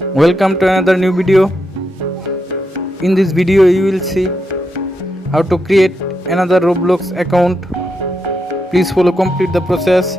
Welcome to another new video. In this video you will see how to create another Roblox account. Please follow complete the process.